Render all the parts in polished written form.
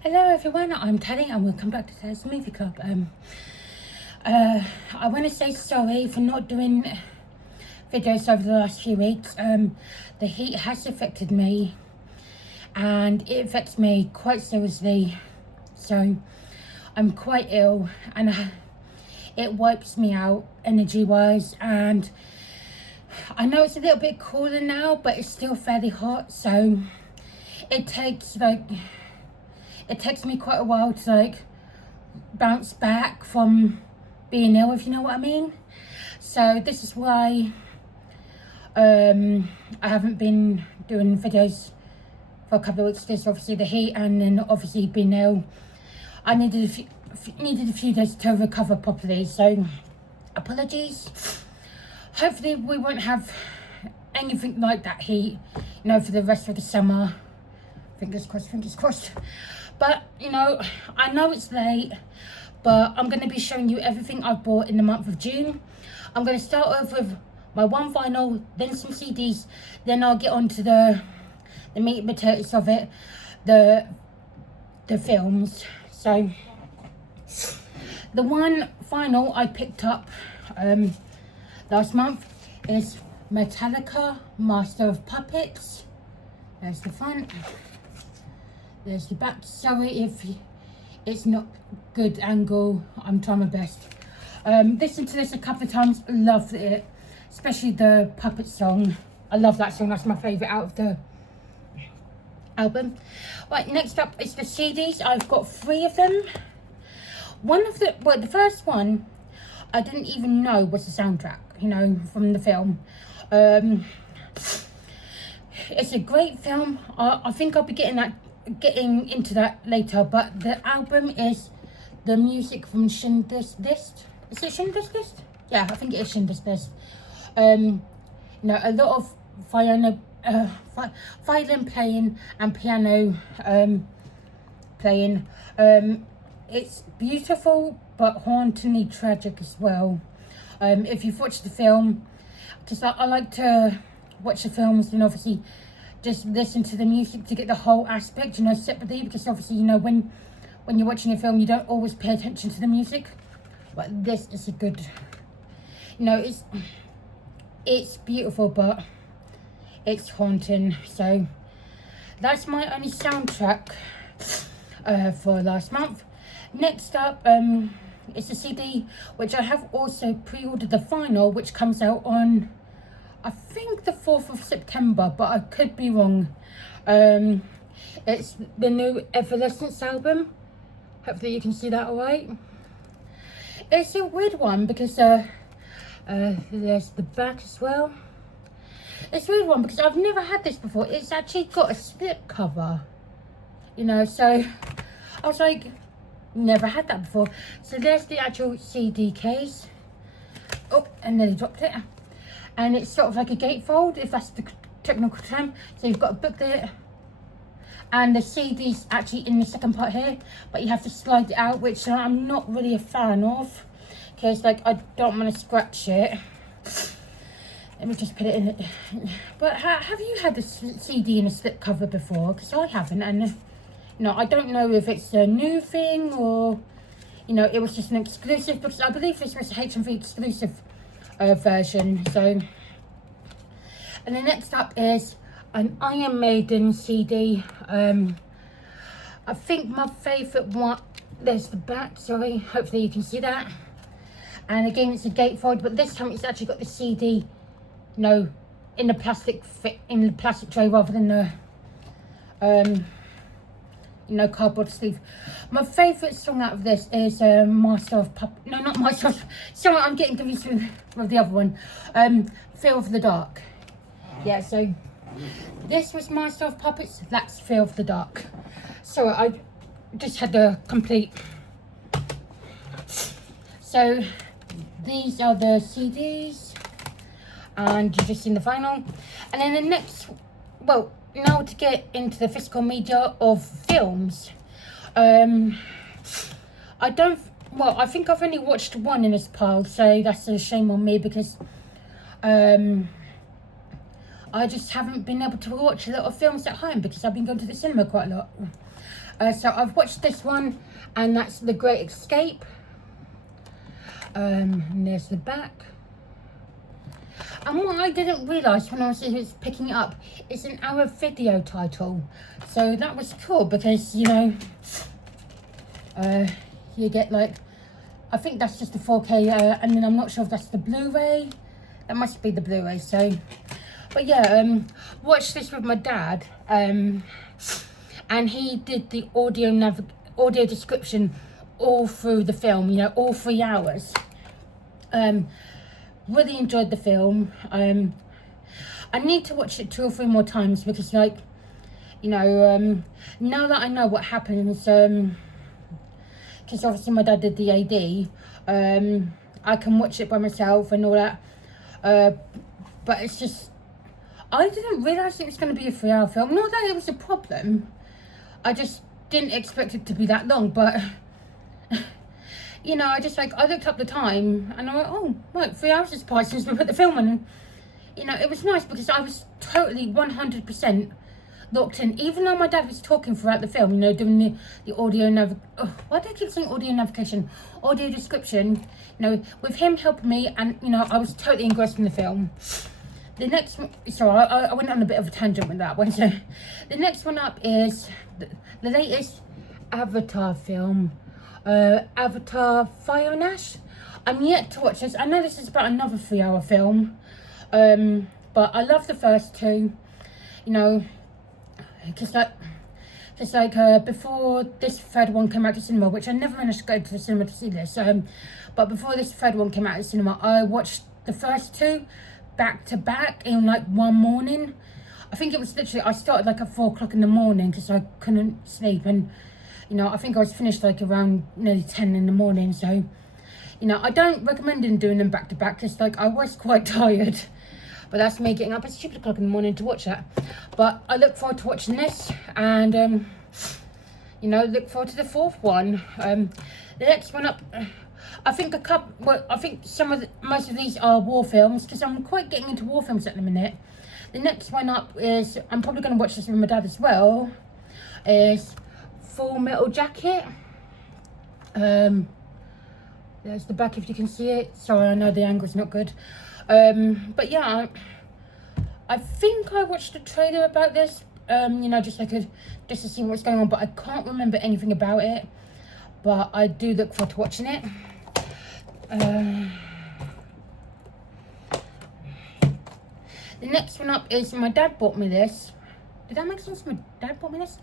Hello everyone, I'm Teddy and welcome back to Teddy's Movie Club. I want to say sorry for not doing videos over the last few weeks. The heat has affected me and it affects me quite seriously. So I'm quite ill and it wipes me out energy wise, and I know it's a little bit cooler now but it's still fairly hot, so it takes me quite a while to bounce back from being ill, if you know what I mean. So this is why I haven't been doing videos for a couple of weeks. There's obviously the heat and then obviously being ill. I needed a few days to recover properly, so apologies. Hopefully we won't have anything like that heat, for the rest of the summer. Fingers crossed, fingers crossed. But, I know it's late, but I'm going to be showing you everything I've bought in the month of June. I'm going to start off with my one vinyl, then some CDs, then I'll get on to the meat and potatoes of it, the films. So, the one vinyl I picked up last month is Metallica, Master of Puppets. There's the front. There's the back. Sorry if it's not good angle, I'm trying my best. Listened to this a couple of times, loved it, especially the Puppet song. I love that song, that's my favourite out of the album. Right, next up is the CDs. I've got 3 of them. The first one, I didn't even know was the soundtrack, from the film. It's a great film. I think I'll be getting into that later, but the album is the music from Schindler's List. Is it Schindler's List? Yeah, I think it is Schindler's List. A lot of violin playing and piano playing. It's beautiful but hauntingly tragic as well. If you've watched the film, because I like to watch the films and obviously just listen to the music to get the whole aspect, separately, because obviously, when you're watching a film, you don't always pay attention to the music. But this is a good, it's beautiful, but it's haunting. So that's my only soundtrack for last month. Next up, it's a CD, which I have also pre-ordered the vinyl, which comes out on, I think, the 4th of September, but I could be wrong. It's the new Evanescence album. Hopefully you can see that alright. It's a weird one because there's the back as well. It's a weird one because I've never had this before. It's actually got a slip cover, so I was like, never had that before. So there's the actual CD case. Oh, and nearly dropped it. And it's sort of like a gatefold, if that's the technical term. So you've got a booklet, and the CD's actually in the second part here, but you have to slide it out, which I'm not really a fan of, because I don't want to scratch it. Let me just put it in it. But have you had a CD in a slip cover before? Because I haven't, and I don't know if it's a new thing or it was just an exclusive, because I believe this was a HMV exclusive version. So, and the next up is an Iron Maiden CD. I think my favourite one, there's the back, sorry, hopefully you can see that. And again, it's a gatefold, but this time it's actually got the CD, in the plastic tray rather than the cardboard sleeve. My favourite song out of this is Master of Puppets. No, not Master of... Sorry, I'm getting confused with the other one. Fear of the Dark. Yeah, so this was Master of Puppets. That's Fear of the Dark. So I just had the complete... So these are the CDs. And you've just seen the vinyl. And then the next... Well, now to get into the physical media of films. I think I've only watched one in this pile, so that's a shame on me, because I just haven't been able to watch a lot of films at home because I've been going to the cinema quite a lot. So I've watched this one, and that's The Great Escape. And there's the back. And what I didn't realise when I was picking it up, it's an Arab video title. So that was cool because, you know, you get like, I think that's just the 4K, and then I'm not sure if that's the Blu-ray. That must be the Blu-ray, so. But yeah, watched this with my dad, and he did the audio description all through the film, you know, all 3 hours. Really enjoyed the film. I need to watch it 2 or 3 more times because, like, you know, now that I know what happens, because obviously my dad did the AD, I can watch it by myself and all that. But it's just, I didn't realise it was going to be a 3 hour film. Not that it was a problem. I just didn't expect it to be that long, but you know, I looked up the time and I went, oh, right, 3 hours has passed since we put the film on. And, you know, it was nice because I was totally 100% locked in, even though my dad was talking throughout the film, you know, doing the audio why do I keep saying audio navigation? Audio description, you know, with him helping me, and, you know, I was totally engrossed in the film. The next one, sorry, I went on a bit of a tangent with that one. So the next one up is the latest Avatar film, Avatar Fire and Ash. I'm yet to watch this. I know this is about another 3 hour film, but I love the first 2, you know, because before this 3rd one came out to cinema, which I never managed to go to the cinema to see this, but before this 3rd one came out to cinema, I watched the first 2 back to back in like one morning. I think it was literally, I started like at 4 o'clock in the morning because I couldn't sleep, and, you know, I think I was finished like around nearly 10 in the morning. So, you know, I don't recommend doing them back to back because, like, I was quite tired. But that's me getting up at 6 o'clock in the morning to watch that. But I look forward to watching this, and you know, look forward to the 4th one. The next one up, I think most of these are war films because I'm quite getting into war films at the minute. The next one up is, I'm probably going to watch this with my dad as well, is Full Metal Jacket. There's the back if you can see it. Sorry, I know the angle's not good. But yeah, I think I watched a trailer about this, you know, just to see what's going on, but I can't remember anything about it. But I do look forward to watching it. The next one up is, my dad bought me this. Did that make sense? My dad bought me this?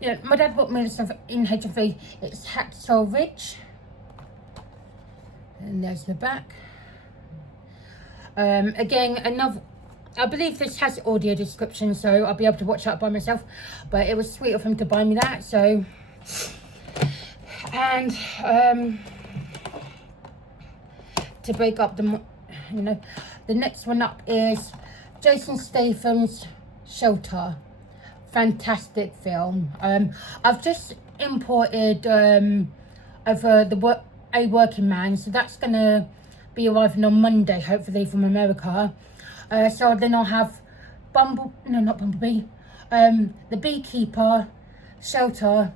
Yeah, my dad bought me this in HMV. It's Hacksaw Ridge. And there's the back. Again, I believe this has audio description, so I'll be able to watch that by myself. But it was sweet of him to buy me that, so. And to break up the, you know, the next one up is Jason Statham's Shelter. Fantastic film. I've just imported over A Working Man, so that's gonna be arriving on Monday, hopefully, from America. So then I'll have The Beekeeper, Shelter,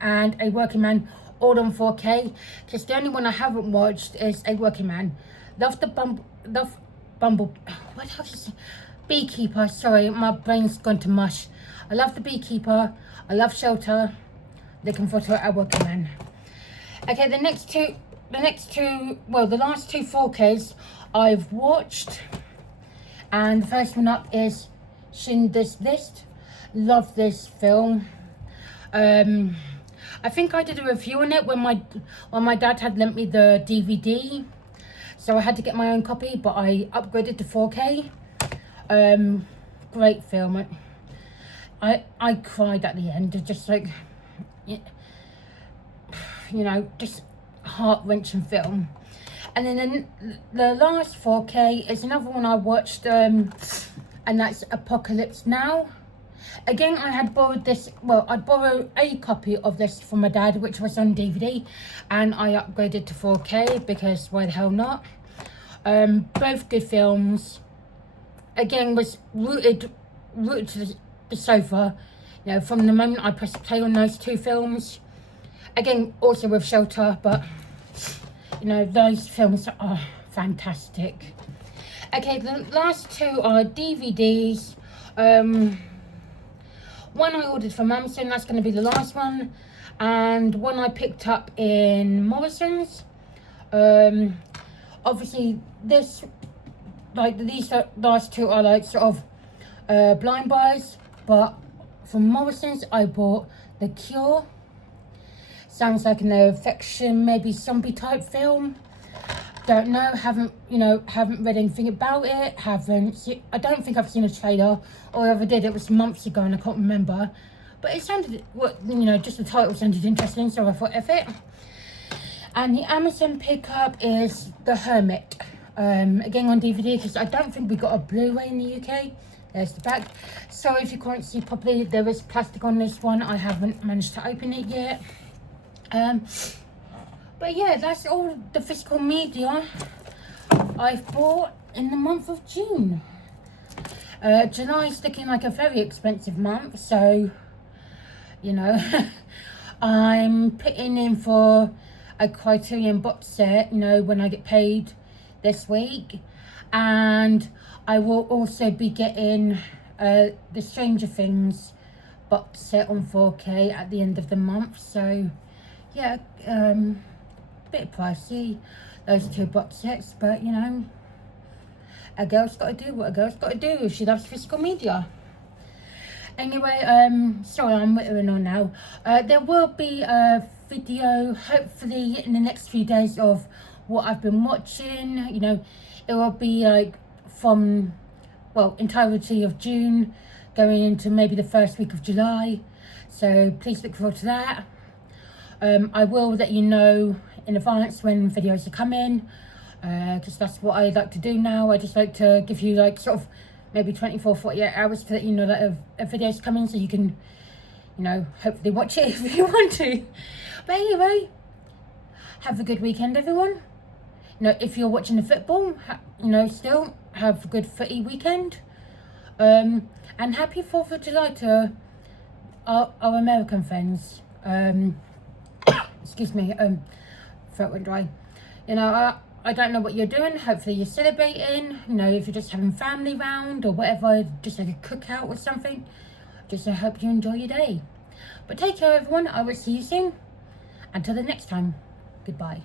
and A Working Man all on 4K. Because the only one I haven't watched is A Working Man. Beekeeper. Sorry, my brain's gone to mush. I love The Beekeeper. I love Shelter. Looking forward to A Working Man. Okay, the last two 4Ks I've watched, and the first one up is Schindler's List. Love this film. I think I did a review on it when my dad had lent me the DVD, so I had to get my own copy, but I upgraded to 4K. Great film. I cried at the end. Just like, you know, just heart-wrenching film. And then the last 4K is another one I watched, and that's Apocalypse Now. Again, I had borrowed this, I'd borrowed a copy of this from my dad, which was on DVD, and I upgraded to 4K because why the hell not? Both good films. Again, was rooted to the sofa. You know, from the moment I pressed play on those 2 films, again, also with Shelter, but, you know, those films are fantastic. Okay, the last 2 are DVDs. One I ordered from Amazon, that's going to be the last one. And one I picked up in Morrison's. Obviously, these last 2 are like sort of blind buys. But from Morrison's, I bought The Cure. Sounds like an affection, maybe zombie type film. Don't know, haven't read anything about it, I don't think I've seen a trailer, or if I did, it was months ago and I can't remember. But it sounded, just the title sounded interesting, so I thought of it. And the Amazon pickup is The Hermit, again on DVD, because I don't think we got a Blu-ray in the UK. There's the back. Sorry if you can't see properly, there is plastic on this one, I haven't managed to open it yet. But yeah, that's all the physical media I've bought in the month of June. July's looking like a very expensive month, so, I'm putting in for a Criterion box set, when I get paid this week. And I will also be getting the Stranger Things box set on 4K at the end of the month, so, yeah, bit pricey, those 2 box sets, but a girl's got to do what a girl's got to do if she loves physical media. Anyway, sorry, I'm whittering on now. There will be a video hopefully in the next few days of what I've been watching. It will be like from entirety of June going into maybe the first week of July, so please look forward to that. I will let you know in advance when videos are coming, because that's what I like to do now. I just like to give you like sort of maybe 24-48 hours to let you know that a video's coming, so you can hopefully watch it if you want to. But anyway, have a good weekend, everyone. If you're watching the football, still have a good footy weekend, and happy 4th of July to our American friends. Excuse me, throat went dry. I don't know what you're doing. Hopefully you're celebrating. If you're just having family round or whatever, just like a cookout or something. Just I hope you enjoy your day. But take care, everyone. I will see you soon. Until the next time, goodbye.